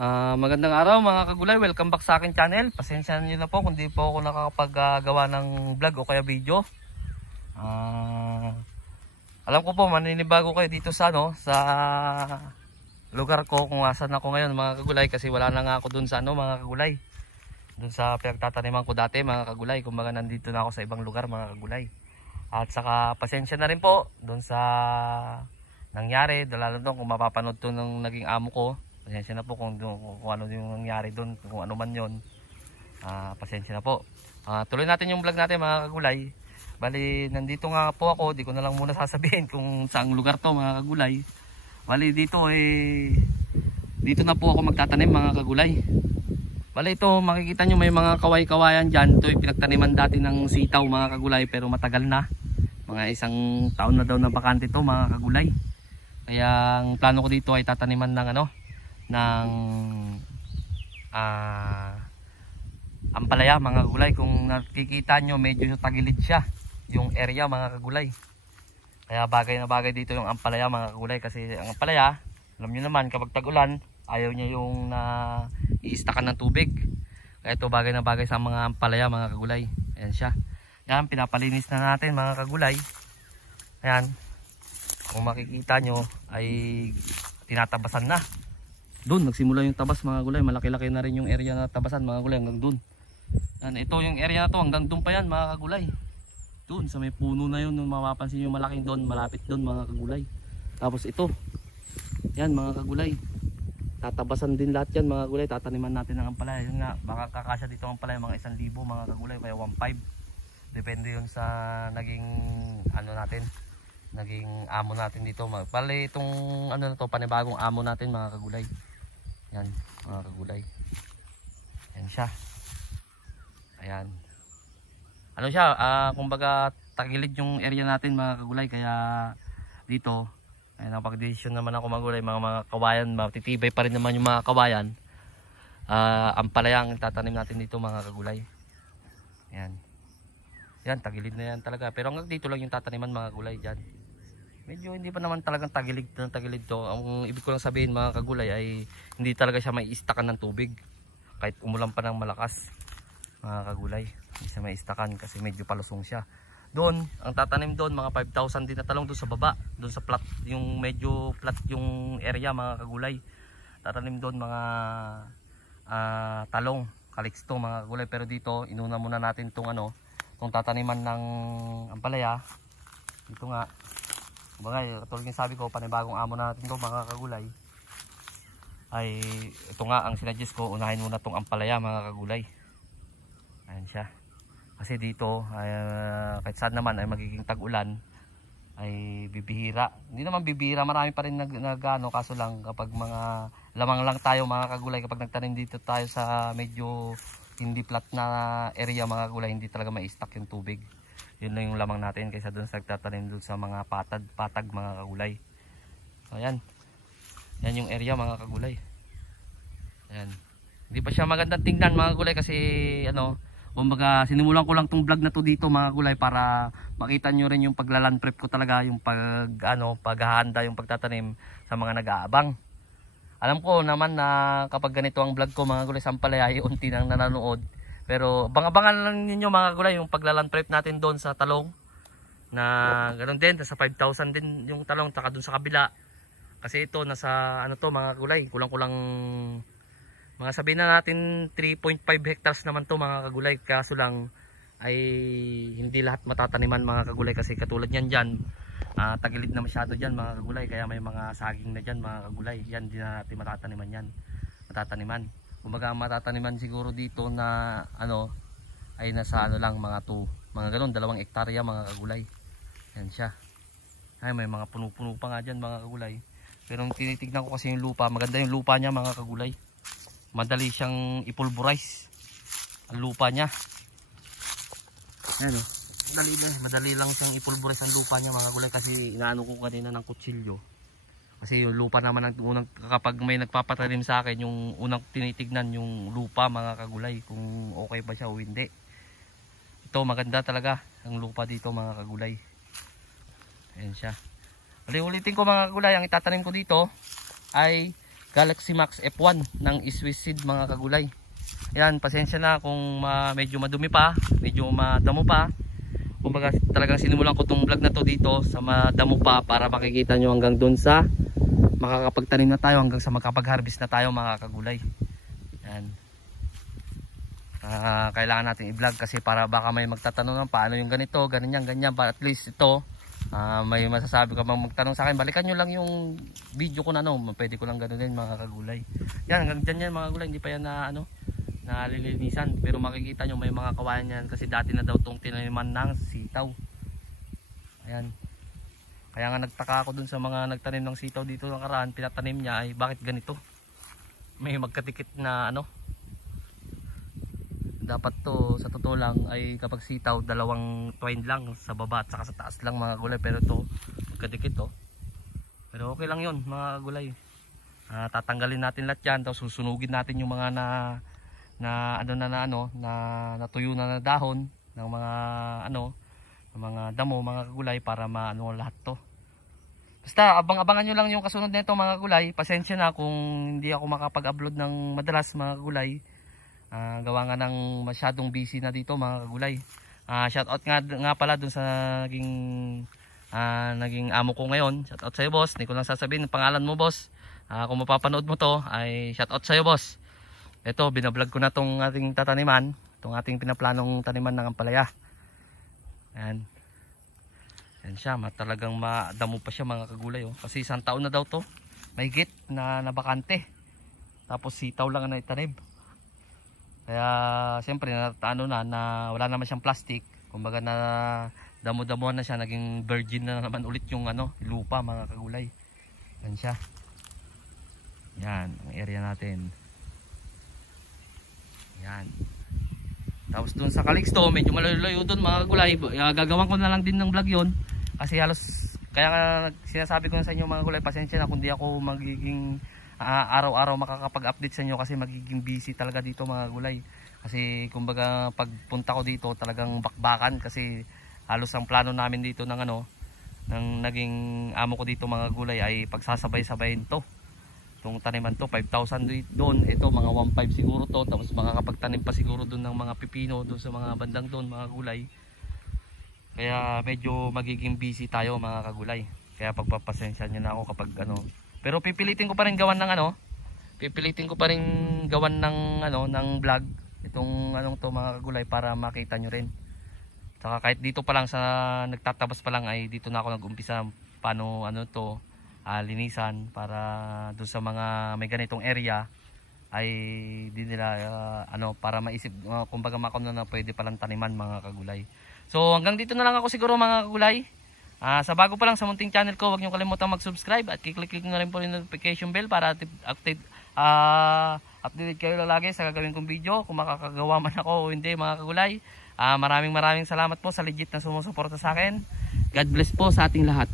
Magandang araw mga kagulay, welcome back sa akin channel. Pasensya niyo na po kung di po ako nakakapagawa ng vlog o kaya video. Alam ko po maninibago kayo dito sa sa lugar ko kung asan ako ngayon mga kagulay, kasi wala na nga ako dun sa mga kagulay. Dun sa pinagtataniman ko dati mga kagulay, kumbaga nandito na ako sa ibang lugar mga kagulay. At saka pasensya na rin po dun sa nangyari, lalo kung mapapanood to ng naging amo ko. Pasensya na po kung ano yung nangyari doon, kung ano man yun. Pasensya na po. Tuloy natin yung vlog natin mga kagulay. Bali, nandito nga po ako. Di ko na lang muna sasabihin kung saang lugar to mga kagulay. Bali, dito dito na po ako magtatanim mga kagulay. Bali, ito makikita nyo may mga kaway-kawayan dyan. Ito yung pinagtaniman dati ng sitaw mga kagulay, pero matagal na. Mga isang taon na daw na bakante to mga kagulay. Kaya ang plano ko dito ay tataniman ng ampalaya mga kagulay. Kung nakikita nyo medyo tagilid siya yung area mga kagulay, kaya bagay na bagay dito yung ampalaya mga kagulay. Kasi ang ampalaya, alam nyo naman, kapag tag-ulan ayaw niya yung i-stakan ng tubig. Kaya ito bagay na bagay sa mga ampalaya mga kagulay. Ayan siya, yan, pinapalinis na natin mga kagulay. Ayan, kung makikita nyo ay tinatabasan na. Doon nagsimula yung tabas mga gulay, malaki-laki na rin yung area na tabasan mga gulay hanggang doon. Yan, ito yung area na to hanggang doon pa yan mga kagulay. Doon sa may puno na yun, mapapansin yung malaking doon, malapit doon mga kagulay. Tapos ito, yan mga kagulay, tatabasan din lahat yan mga kagulay. Tataniman natin ng ampalaya. Yun nga, baka kakasya dito ang ampalaya mga 1,000 mga kagulay, kaya 1,500. Depende yun sa naging natin, naging amo natin dito. Bale itong na to, panibagong amo natin mga kagulay. Yan mga kagulay, yan siya. Ayan, siya, kumbaga tagilid yung area natin mga kagulay. Kaya dito ay napag-desisyon naman ako mga kagulay, mga kawayan, matitibay pa rin naman yung mga kawayan. Ampalaya ang tatanim natin dito mga kagulay. Yan, yan, tagilid na yan talaga, pero hanggang dito lang yung tataniman mga kagulay dyan. Medyo hindi pa naman talagang tagilid to. Ang ibig ko lang sabihin mga kagulay ay hindi talaga siya may istakan ng tubig. Kahit umulan pa ng malakas mga kagulay, hindi siya may istakan kasi medyo palusong siya. Doon, ang tatanim doon mga 5,000 din na talong doon sa baba. Doon sa flat, yung medyo flat yung area mga kagulay. Tatanim doon mga talong, kaliksto mga kagulay. Pero dito, inuna muna natin itong itong tataniman ng ampalaya. Dito nga, bagay, katulad yung sabi ko, panibagong amo natin to mga kagulay. Ay ito nga ang sinadjust ko, unahin muna tong ampalaya mga kagulay. Ayan siya. Kasi dito kahit saan naman ay magiging tag-ulan ay bibihira. Hindi naman bibihira, marami pa rin kaso lang kapag mga lamang lang tayo mga kagulay, kapag nagtanim dito tayo sa medyo hindi flat na area mga kagulay, hindi talaga mai-stack yung tubig. Yun lang yung lamang natin kaysa doon sa nagtatanim doon sa mga patag mga kagulay. So ayan, yan yung area mga kagulay. Ayan, hindi pa siya magandang tingnan mga kagulay kasi kumbaga sinimulan ko lang tong vlog na to dito mga kagulay para makita nyo rin yung paglaland prep ko talaga, yung paghahanda, yung pagtatanim sa mga nag-aabang. Alam ko naman na kapag ganito ang vlog ko mga kagulay, sampalaya ay unti nang nanonood. Pero abangan lang ninyo mga kagulay yung paglaland prep natin doon sa talong. Na ganoon din, nasa 5,000 din yung talong, taka doon sa kabila. Kasi ito nasa mga kagulay, kulang-kulang mga sabihin na natin 3.5 hectares naman to mga kagulay. Kaso lang ay hindi lahat matataniman mga kagulay kasi katulad yan dyan, tagilid na masyado dyan mga kagulay. Kaya may mga saging na dyan mga kagulay. Yan din natin matataniman. Kumbaga matataniman siguro dito na ay nasa lang mga ganun 2 hektarya mga kagulay. Yan siya. Ay may mga puno-puno pa nga dyan mga kagulay. Pero tinitignan ko kasi yung lupa, maganda yung lupa niya mga kagulay. Madali siyang ipulverize ang lupa niya. Ayan madali lang siyang ipulverize ang lupa niya mga kagulay, kasi inaano ko kanina ng kutsilyo. Kasi yung lupa naman ang unang, kapag may nagpapatanim sa akin, yung unang tinitignan yung lupa mga kagulay, kung okay ba siya o hindi. Ito maganda talaga ang lupa dito mga kagulay. Ayan siya. Ulitin ko mga kagulay, ang itatanim ko dito ay Galaxy Max F1 ng Swiss Seed mga kagulay. Ayan, pasensya na kung medyo madumi pa, medyo madamo pa. Kumbaga talagang sinimulan ko tong vlog na to dito sa madamo pa para makikita nyo hanggang dun sa makakapagtanim na tayo, hanggang sa makapag-harvest na tayo mga kagulay. Ayan. Kailangan natin i-vlog kasi para baka may magtatanong ng paano yung ganito, ganyan, ganyan. But at least ito, may masasabi ka bang magtanong sa akin, balikan nyo lang yung video ko na pwede ko lang ganoon mga kagulay. Yan, hanggang dyan yan mga kagulay, hindi pa yan na nalilinisan, pero makikita nyo may mga kawayan yan kasi dati na daw itong tinaniman ng sitaw. Ayan, kaya nga nagtaka ako dun sa mga nagtanim ng sitaw dito nakaraan, pinatanim niya ay bakit ganito, may magkatikit na dapat to sa totoo lang ay kapag sitaw dalawang twine lang sa baba at saka sa taas lang mga gulay, pero to magkadikit to. Pero okay lang yun mga gulay. Tatanggalin natin lahat yan, tapos susunugin natin yung mga natuyo na dahon ng mga ng mga damo mga gulay para lahat to. Basta abang-abangan nyo lang yung kasunod nito mga gulay. Pasensya na kung hindi ako makapag-upload ng madalas mga gulay. Gawa nga ng masyadong busy na dito mga kagulay. Shoutout nga pala dun sa naging amo ko ngayon. Shoutout sa'yo boss, hindi ko lang sasabihin ang pangalan mo boss. Kung mapapanood mo to ay shoutout sa'yo boss. Ito, binablog ko na tong ating tataniman, tong ating pinaplanong taniman ng ampalaya. Ayan. Ayan siya, talagang madamo pa siya mga kagulay kasi isang taon na daw to, mahigit na nabakante. Tapos sitaw lang na itanim. Kaya siyempre na wala naman siyang plastic. Kumbaga na damo-damo na siya, naging virgin na naman ulit yung lupa mga kagulay. Yan siya. Yan ang area natin. Yan. Tapos dun sa Calixto, medyo malayo-layo dun mga kagulay. Gagawan ko na lang din ng vlog yon. Kasi halos, kaya sinasabi ko na sa inyo mga kagulay, pasensya na kung di ako magiging araw-araw makakapag-update sa inyo kasi magiging busy talaga dito mga gulay. Kasi kumbaga pagpunta ko dito talagang bakbakan kasi halos ang plano namin dito ng naging amo ko dito mga gulay ay pagsasabay-sabayin to. Itong taniman to 5,000 doon, ito mga 1,500 siguro to, tapos makakapagtanim pa siguro doon ng mga pipino doon sa mga bandang doon mga gulay. Kaya medyo magiging busy tayo mga kagulay. Kaya pagpapasensya niyo na ako kapag pero pipilitin ko pa rin gawan ng ng vlog itong to mga kagulay para makita nyo rin. Saka kahit dito pa lang sa nagtatabas pa lang ay dito na ako nag-umpisa paano linisan para doon sa mga may ganitong area ay di nila para maisip kumbaga makuno na pwede palang taniman mga kagulay. So hanggang dito na lang ako siguro mga kagulay. Sa bago pa lang sa munting channel ko, huwag niyo kalimutang mag-subscribe at i-click na rin po yung notification bell para updated kayo lagi sa gagawin kong video, kung makakagawa man ako o hindi mga kagulay. Maraming salamat po sa legit na sumusuporta sa akin. God bless po sa ating lahat.